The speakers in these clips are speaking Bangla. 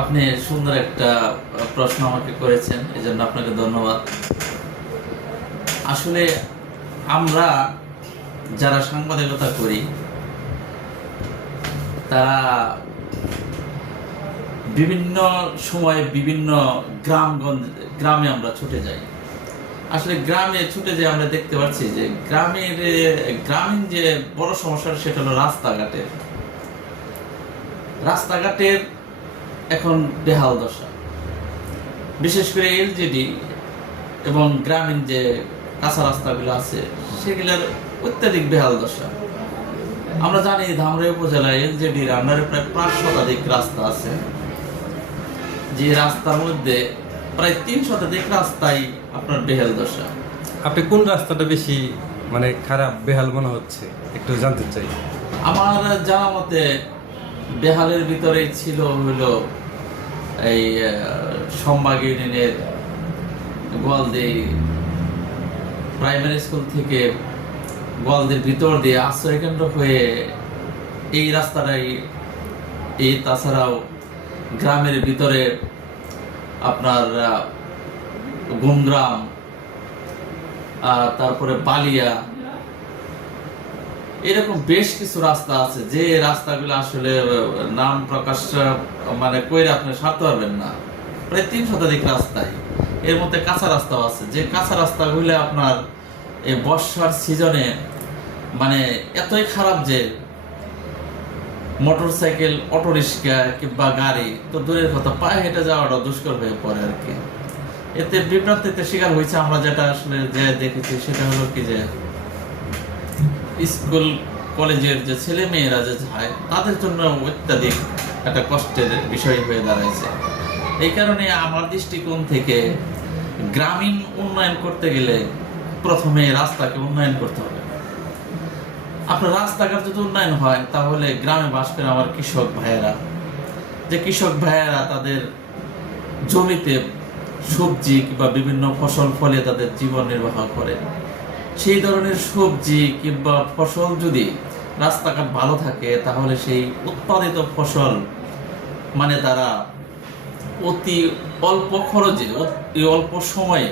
আপনি সুন্দর একটা প্রশ্ন আমাকে করেছেন, এজন্য আপনাকে ধন্যবাদ। আসলে আমরা যারা সাংবাদিকতা করি তারা বিভিন্ন সময়ে বিভিন্ন গ্রামে আমরা ছুটে যাই। আসলে গ্রামে ছুটে যেয়ে আমরা দেখতে পাচ্ছি যে গ্রামীণ যে বড় সমস্যা সেটা হলো রাস্তাঘাটের এখন বেহাল দশা। বিশেষ করে এলজিডি এবং গ্রামীণ যে কাঁচা রাস্তাগুলো আছে সেগুলোর অত্যাধিক বেহাল দশা। আমরা জানি ধামরাই উপজেলায় এলজিডির আন্ডারে প্রায় 5 শতাধিক রাস্তা আছে, যে রাস্তার মধ্যে প্রায় 3 শতাধিক রাস্তায় আপনার বেহাল দশা। আপনি কোন রাস্তাটা বেশি খারাপ বেহাল মনে হচ্ছে একটু জানতে চাই। আমার জানা মতে বেহালের ভিতরে ছিল হলো এই সম্বাগ ইউনিয়নের গোয়ালদি প্রাইমারি স্কুল থেকে গোয়ালদির ভিতর দিয়ে আশ্রয়কেন্দ্র হয়ে এই রাস্তাটাই। তাছাড়াও গ্রামের ভিতরে আপনার গুমগ্রাম, তারপরে বালিয়া, এরকম বেশ কিছু রাস্তা আছে যে রাস্তাগুলো আসলে নাম প্রকাশ কইরে আপনি সারতে পারবেন না। প্রায় 3 শতাধিক রাস্তায়, এর মধ্যে কাঁচা রাস্তাও আছে, যে কাঁচা রাস্তাগুলো আপনার এই বর্ষার সিজনে এতই খারাপ যে মোটরসাইকেল, অটোরিক্সা কিংবা গাড়ি তো দূরের কথা, পায়ে হেঁটে যাওয়াটা দুষ্কর হয়ে পড়ে আর কি। এতে বিভ্রান্তিতে শিকার হয়েছে আমরা। যেটা আসলে যে দেখেছি সেটা হলো কি যে স্কুল কলেজের যে ছেলে মেয়েরা যে যায় তাদের জন্য অত্যাধিক একটা কষ্টের বিষয় হয়ে দাঁড়াইছে। এই কারণে আমার দৃষ্টিকোণ থেকে গ্রামীণ উন্নয়ন করতে গেলে প্রথমে রাস্তাকে উন্নয়ন করতে হবে। আপনার রাস্তাঘাট যদি উন্নয়ন হয় তাহলে গ্রামে বাস করে আমার কৃষক ভাইয়েরা তাদের জমিতে সবজি কিংবা বিভিন্ন ফসল ফলে তাদের জীবন নির্বাহ করে। সেই ধরনের সবজি কিংবা ফসল যদি রাস্তাঘাট ভালো থাকে তাহলে সেই উৎপাদিত ফসল তারা অতি অল্প খরচে, অতি অল্প সময়ে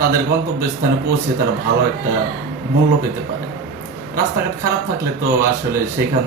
তাদের গন্তব্যস্থানে পৌঁছে তারা ভালো একটা মূল্য পেতে পারে। রাস্তাঘাট খারাপ থাকলে তো আসলে সেখান